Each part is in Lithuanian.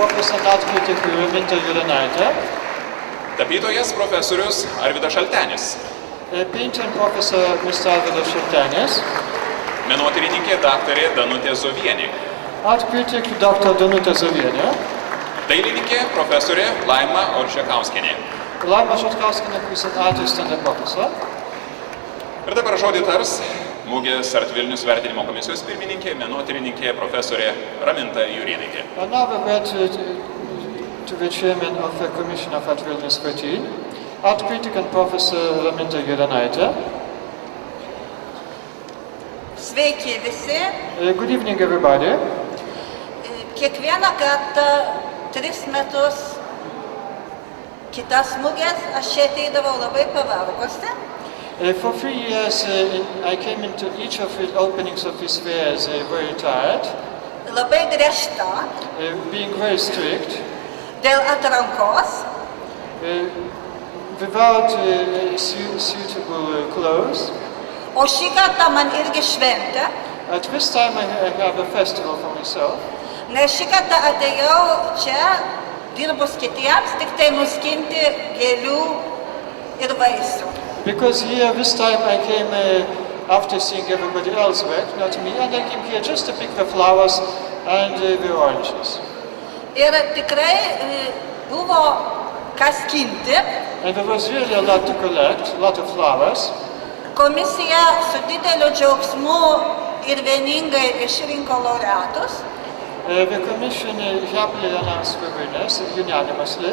profesional kritikų Raminta Jurėnaitė. Tapytojas profesorius Arvydas Šaltenis. Painter and Professor Mr. Arvydas Šaltenis. Menotyrininkė daktarė Danutė Zovienė. Art critic Dr. Danutė Zovienė. Dailininkė profesorė Laima Oršekauskienė. Laima Oršekauskienė, who is an artist and a professor. Ir dabar žodį tars Mugės Art Vilnius vertinimo komisijos pirmininkė, menotyrininkė profesorė Raminta Jurėnaitė. And now we went to the chairman of the Commission of Art Vilnius 13, art critic and professor Raminta Jurėnaitė. Sveiki visi. Good evening, everybody. Kiekvieną kartą 3 metus kitas mugės aš čia ateidavau labai pavargusi. For 3 years, I came into each of the openings of these fairs very tired, Labai griežta being very strict, dėl atrankos. Without suitable clothes. O šį kartą man irgi šventė, At this time, I have a festival for myself. nes šį kartą atėjau čia, dirbus kitiems, tik tai nuskinti gėlių ir vaisių. Because here, this time, I came after seeing everybody else work, not me, and I came here just to pick the flowers and the oranges. Ir tikrai buvo kas skinti. And there was really a lot to collect, a lot of flowers. Komisija su dideliu džiaugsmu ir vieningai išrinko laureatus. The commission happily announced the winners unanimously.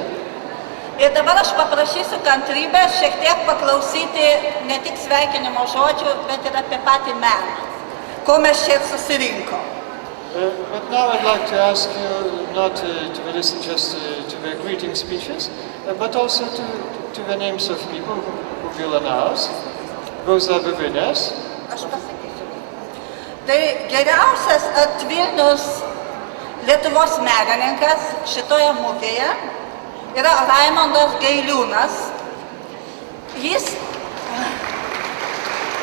Ir dabar aš paprašysiu kantrybės šiek tiek paklausyti ne tik sveikinimo žodžių, bet ir apie patį meną, ko mes čia ir susirinko. But now I'd like to ask you not to listen just to the greeting speeches, but also to the names of people who will announce. Those are the winners. Aš pasakysiu. Tai geriausias Art Vilnius Lietuvos menininkas šitoje mugėje yra Raimondas Gailiūnas. Jis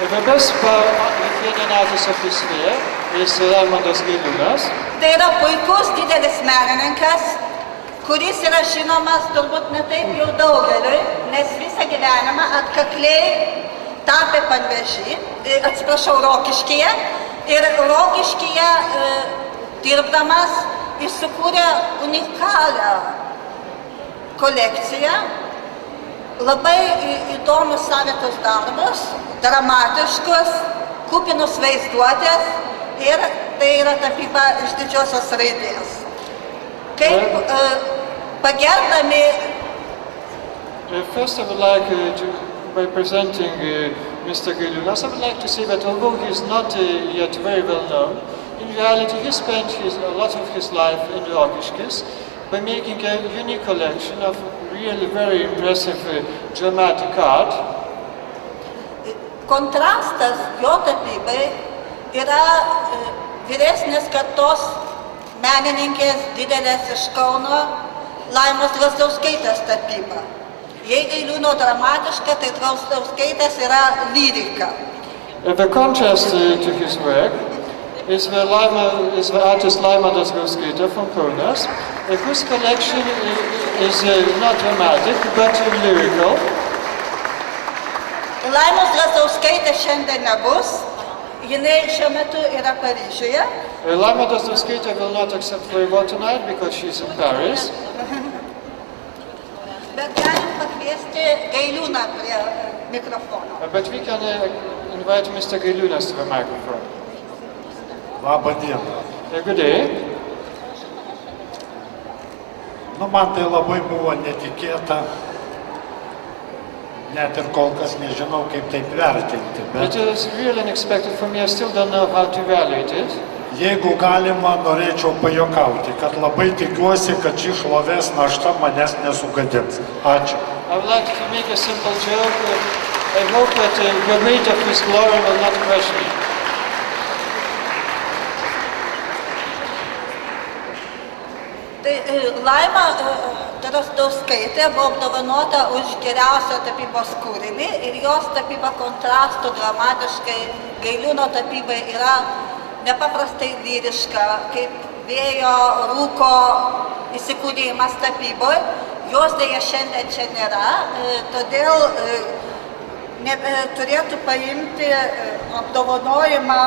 The best Lithuanian artist of this year is Raimondas Gailiūnas. tai yra puikus didelis menininkas, kuris yra žinomas turbūt ne taip jau daugeliui, nes visą gyvenimą atkakliai tapė Panevėžy, atsiprašau, Rokiškyje. Ir Rokiškyje dirbdamas įsikūrė unikalią kolekciją, labai įdomus savitus darbus, dramatiškus, kupinus vaizduotės ir tai yra tapyba iš didžiosios raidės. Kaip pagerbdami First, I would like by presenting Mr. Gailiūnas, I would like to say that although he is not yet very well known, in reality he spent a lot of his life in Rokiškis by making a unique collection of really very impressive dramatic art. kontrastas jo tapybai yra vyresnės kartos menininkės didelės iš Kauno Laimos Drazdauskaitės tapyba. Jei Gailiūno dramatiška, tai Drazdauskaitės yra lyrika. The contrast to his work is the artist Laima Drazdauskaitė from Kaunas, whose collection is not dramatic but lyrical. Laimos Drazdauskaitės šiandien nebus, jinai šiuo metu yra Paryžiuje. Laima Drazdauskaitė will not accept very well tonight because she's in Paris. Bet galim pakviesti Gailiūną prie mikrofono. But we can invite Mr. Gailiūnas to the microphone. Labą dieną. Good day. Man tai labai buvo netikėta, net ir kol kas nežinau, kaip taip vertinti. It is really unexpected for me, I still don't know how to evaluate it. Jeigu galima, norėčiau pajuokauti, kad labai tikiuosi, kad ši šlovės našta manęs nesugadins. Ačiū. I would like to make a simple joke. I hope that the weight of his glory will not crush me. Tai Laima Drazdauskaitė buvo apdovanota už geriausią tapybos kūrinį ir jos tapyba kontrastų dramatiškai Gailiūno tapybai yra nepaprastai lyriška, kaip vėjo, rūko įsikūrimas tapyboje. Jos dėja šiandien čia nėra, todėl turėtų paimti apdovanojimą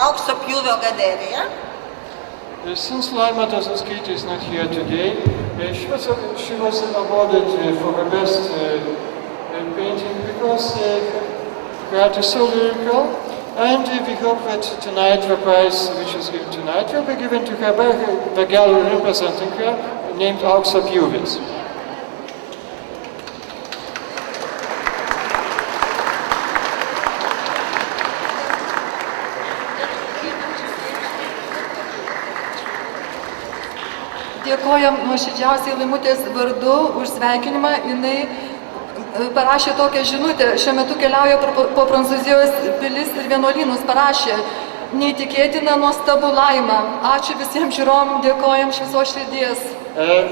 Aukso pjūvio galerija. Since Laima Dozauskaitė is not here today, she was awarded for her best painting because her art is so lyrical, and we hope that tonight the prize which is given tonight will be given to her by the gallery representing her, named Aukso pjūvis. Dėkojam nuoširdžiausiai Laimutės vardu už sveikinimą. Jinai parašė tokią žinutę. Šiuo metu keliauja po Prancūzijos pilis ir vienuolynus. Parašė: neįtikėtina, nuostabu Laima. Ačiū visiems žiūrovom, dėkojam iš visos širdies.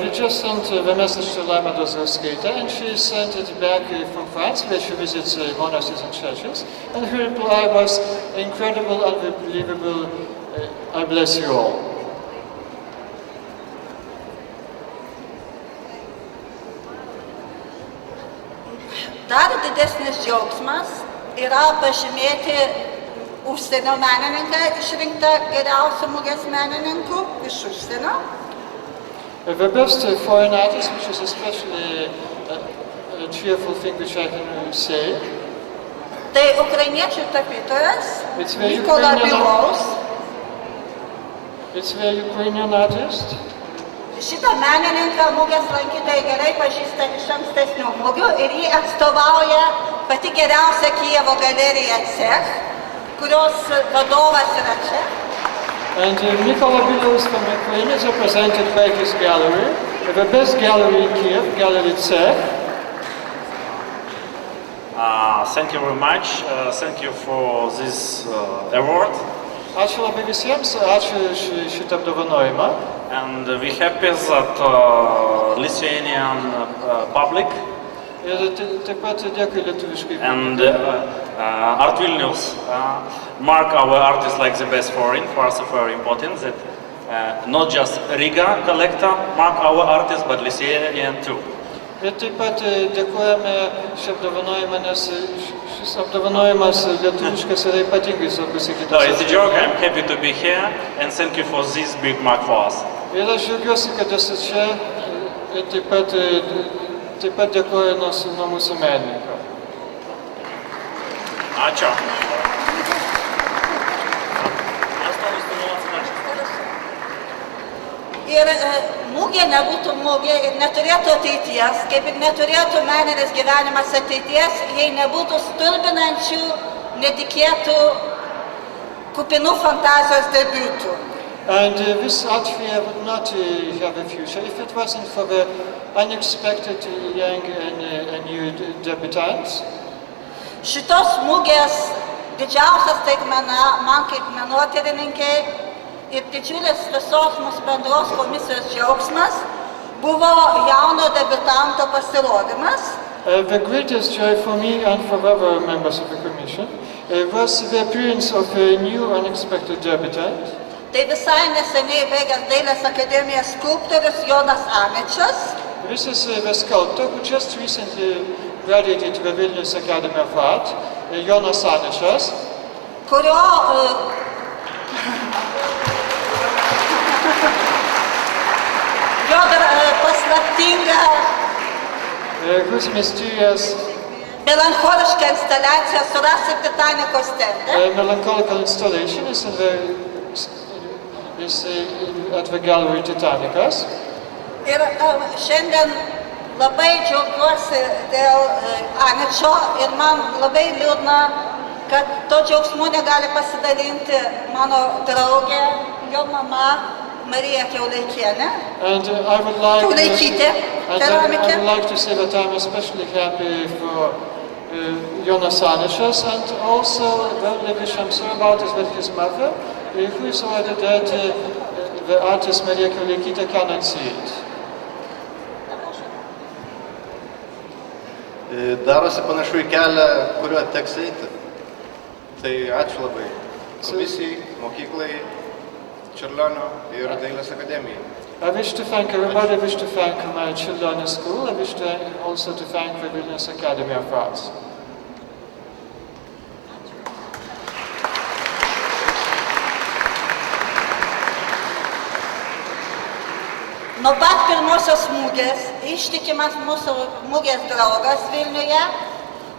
We just sent the message to Laima Dozauskaitė, and she sent it back from France, where she visits monasteries and churches. And her reply was incredible, unbelievable. I bless you all. Dar didesnis džiaugsmas yra pažymėti užsienio menininką išrinktą geriausių mugės menininkų iš užsienio. The best foreign artist, which is especially a cheerful thing which I can say. Tai ukrainiečių tapytojas It's the Mykola Bilaus. It's the Ukrainian artist. Šitą menininką mugės lankytojai gerai pažįsta iš ankstesnių mugių ir jį atstovauja pati geriausia Kijevo galerija Cech, kurios vadovas yra čia. And Mykola Bilaus from Ukraine is represented by his gallery, the best gallery in Kiev, Gallery Cech. Thank you very much. Thank you for this award. Ačiū labai visiems, ačiū šitą apdovanojimą. And we're happy that Lithuanian public Ir taip pat dėkui lietuviškai. and Art Vilnius mark our artists like the best foreign. For us, it's very important that not just Riga collector mark our artists, but Lithuanian too. Ir taip pat dėkojame šį apdovanojimą, nes šis apdovanojimas lietuviškas yra ypatingai svarbus iki So it's a joke. I'm happy to be here, and thank you for this big mark for us. Ir aš džiaugiuosi, kad esu čia ir taip pat dėkoju nuo mūsų menininko. Ačiū. Ir mugė nebūtų mugė ir neturėtų ateities, kaip ir neturėtų meninis gyvenimas ateities, jei nebūtų stulbinančių, netikėtų, kupinų fantazijos debiutų. And this art fair would not have a future if it wasn't for the unexpected young and new debutants. Šitos mugės didžiausias staigmena man kaip menotyrininkai ir didžiulis visos mūsų bendros komisijos džiaugsmas buvo jauno debiutanto pasirodymas. The greatest joy for me and for other members of the commission was the appearance of a new unexpected debutant. Tai visai neseniai baigęs Dailės akademijos skulptorius Jonas Aničas. This is the sculptor who just recently graduated to the Vilnius Academy of Art, Jonas Aničas. Kurio jo paslaptinga Whose mysterious melancholiška instaliacija surasi Titaniko stende. melancholical installation is at the gallery Titanicus. Ir šiandien labai džiaugiuosi dėl Aničo ir man labai liūdna, kad to džiaugsmu negali pasidalinti mano draugė, jo mama Marija Kiaulaikienė. And I would like Kiaulaikytė, keramikė. I would like to say that I'm especially happy for Jonas Aničas, and also the wish I'm sorry about is that his mother, who is already dead, the artist Marija Kiaulaikytė cannot see it. Darosi panašu į kelią, kuriuo teks eiti. Tai ačiū labai komisijai, mokyklai, Čiurlionio ir Dailės akademijai. I wish to thank everybody. I wish to thank my children in school. I wish also to thank the Vilnius Academy of Arts. Nuo pat pirmosios mugės ištikimas mūsų mugės draugas Vilniuje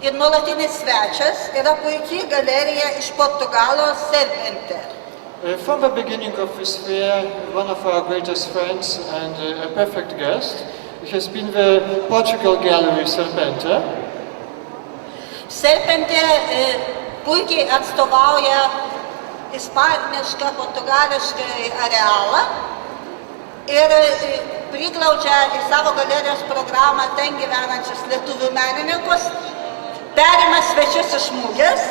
ir nuolatinis svečias yra puikiai galerija iš Portugalo Serpente. From the beginning of this fair, one of our greatest friends and a perfect guest has been the Portugal Gallery Serpente. Serpente puikiai atstovauja ispanišką, portugališką arealą ir priglaudžia į savo galerijos programą ten gyvenančius lietuvių menininkus, perima svečius iš mugės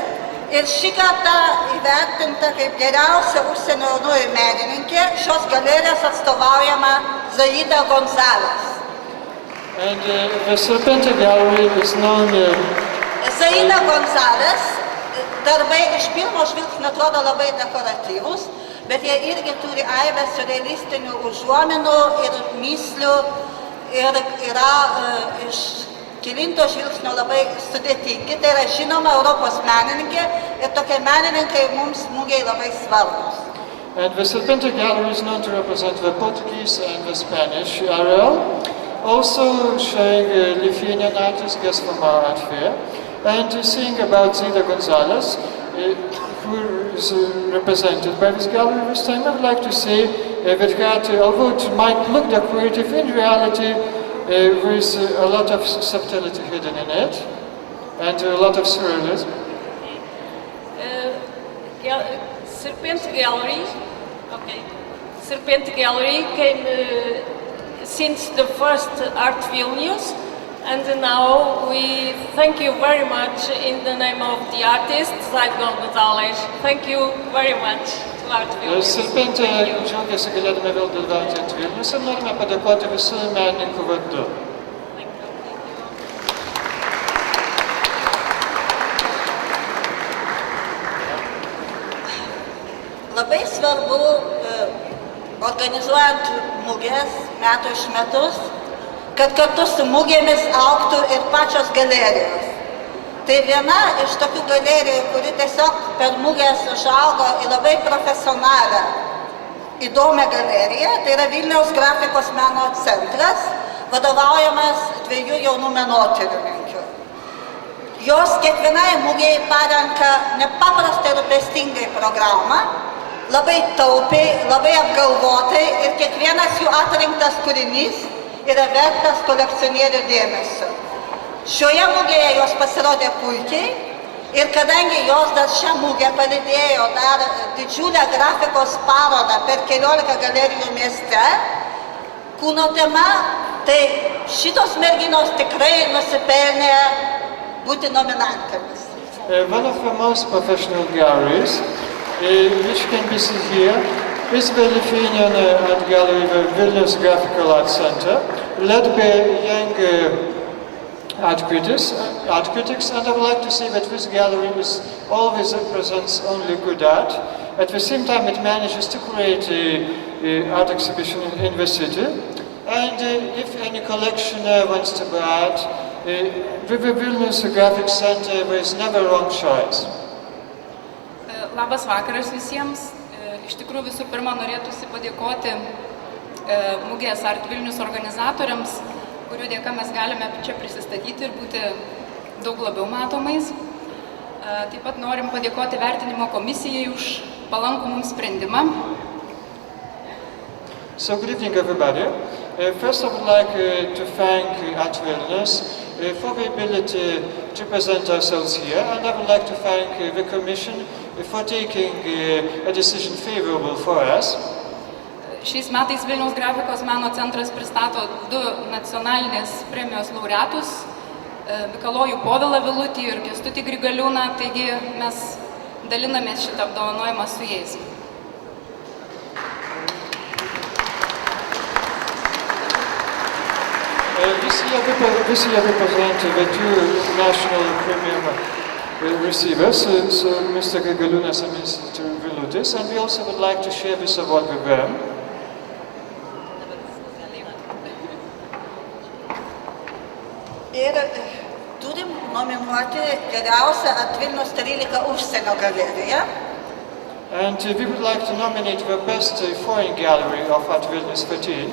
ir šį kartą įvertinta kaip geriausia užsienio jaunųjų menininkė šios galerijos atstovaujama Zaida Gonzalez. And the Serpente Gallery is known... Zaida Gonzalez darbai iš pirmo žvilgsnio atrodo labai dekoratyvūs, bet jie irgi turi aibę siurrealistinių užuominų ir mįslių ir yra iš kilinto žvilgsnio labai sudėtingi. Tai yra žinoma Europos menininkė ir tokie menininkai mums mugėj labai svarbus. And the Serpente Gallery is known to represent the Portuguese and the Spanish areal, also showing Lithuanian artists, guests from our art fair, and seeing about Zaida Gonzalez, who is represented by this gallery this time. I would like to say that although it might look decorative, in reality there is a lot of subtlety hidden in it and a lot of surrealism. Serpente Gallery came since the first Art Vilnius. And now we thank you very much in the name of the artist, Zaida Gonzalez. Thank you very much to Art Vilnius. Serpente džiaugiasi galėdami vėl dalyvauti Art Vilnius ir norime padėkoti visų menininkų vardu. Labai svarbu organizuojant mugės metų iš metus, kad kartu su mugėmis augtų ir pačios galerijos. Tai viena iš tokių galerijų, kuri tiesiog per mugės užaugo į labai profesionalią, įdomią galeriją, tai yra Vilniaus grafikos meno centras, vadovaujamas 2 jaunų menotyrininkių. Jos kiekvienai mugėj parenka nepaprastai rūpestingai programą, labai taupiai, labai apgalvotai ir kiekvienas jų atrinktas kūrinys yra vertas kolekcionierių dėmesio. Šioje mugėje jos pasirodė puikiai ir kadangi jos dar šią mugę palydėjo dar didžiulę grafikos parodą per 14 galerijų mieste, kūno tema, tai šitos merginos tikrai nusipelnė būti nominantėmis. One of the most professional galleries, which can be seen here, is the Lithuanian art gallery, the Vilnius Graphical Art Center, led by young art critics, and I would like to say that this gallery always represents only good art. At the same time, it manages to create an art exhibition in the city, and if any collectioner wants to buy art, with the Vilnius Graphic Center, there is never a wrong choice. Labas vakaras visiems. Iš tikrųjų visų pirma norėtųsi padėkoti mugės Art Vilnius organizatoriams, kurių dėka mes galime čia prisistatyti ir būti daug labiau matomais. Taip pat norim padėkoti vertinimo komisijai už palankų mums sprendimą. So good evening everybody. First I would like to thank Art Vilnius for the ability to present ourselves here, and I would like to thank the Commission for taking a decision favorable for us. Šiais metais Vilniaus grafikos meno centras pristato 2 nacionalinės premijos laureatus, Mikalojų Povilą Vilutį ir Kęstutį Grigaliūną, taigi mes dalinamės šitą apdovanojimą su jais. This year we present the 2 national premium receivers, so Mr. Grigaliūnas and Mr. Vilutis, and we also would like to share this award with them. Ir turim nominuoti geriausią Vilnius 13 užsienio galeriją. And we would like to nominate the best foreign gallery of Vilnius 13.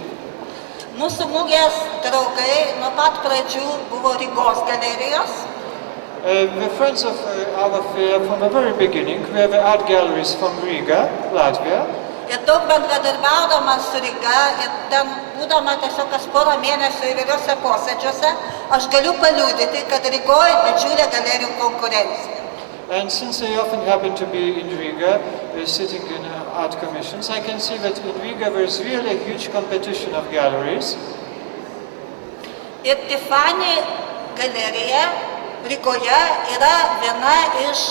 Mūsų mūgės draugai nuo pat pradžių buvo Rygos galerijos. The friends of our fair from the very beginning were the art galleries from Riga, Latvia. Ir daug bendradarbiaudama su Ryga ir ten būdama tiesiog kas porą mėnesių įvairiuose posėdžiuose, aš galiu paliudyti, kad Rygoje didžiulė galerijų konkurencija. And since I often happen to be in Riga, sitting in art commissions, I can see that in Riga there is really a huge competition of galleries. Ir Tiffany galerija Rygoje yra viena iš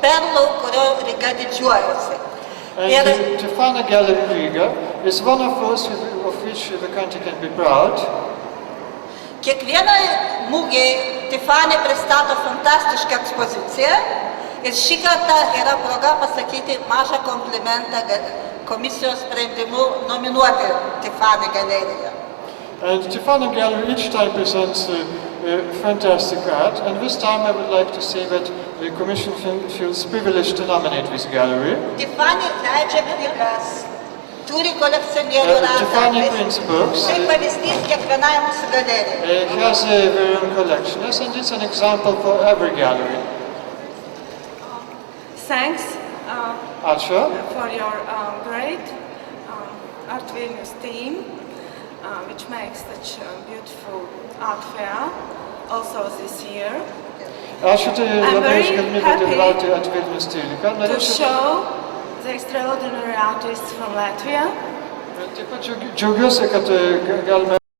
perlų, kurio Ryga didžiuojasi. And the Tiffany Gallery Riga is one of those of which the country can be proud. Kiekvienai mūgiai Tiffany pristato fantastišką ekspoziciją ir šį kartą yra proga pasakyti mažą komplimentą komisijos sprendimu nominuoti Tiffany galeriją. And Tiffany Gallery each time presents fantastic art, and this time I would like to say that the Commission feels privileged to nominate this gallery. Tiffany leidžia knygas, turi kolekcionierių ratą. Tiffany prints books. Tai pavyzdys kiekvienai mūsų galerijai. It has their own collections, and it's an example for every gallery. Thanks Ačiū. for your great Art Vilnius team, which makes such a beautiful art fair also this year. Ačiū, tai I'm labai už very galimybę happy dalyvauti Vilnius 13. to show the extraordinary artists from Latvia. Taip pat džiaugiuosi, kad galime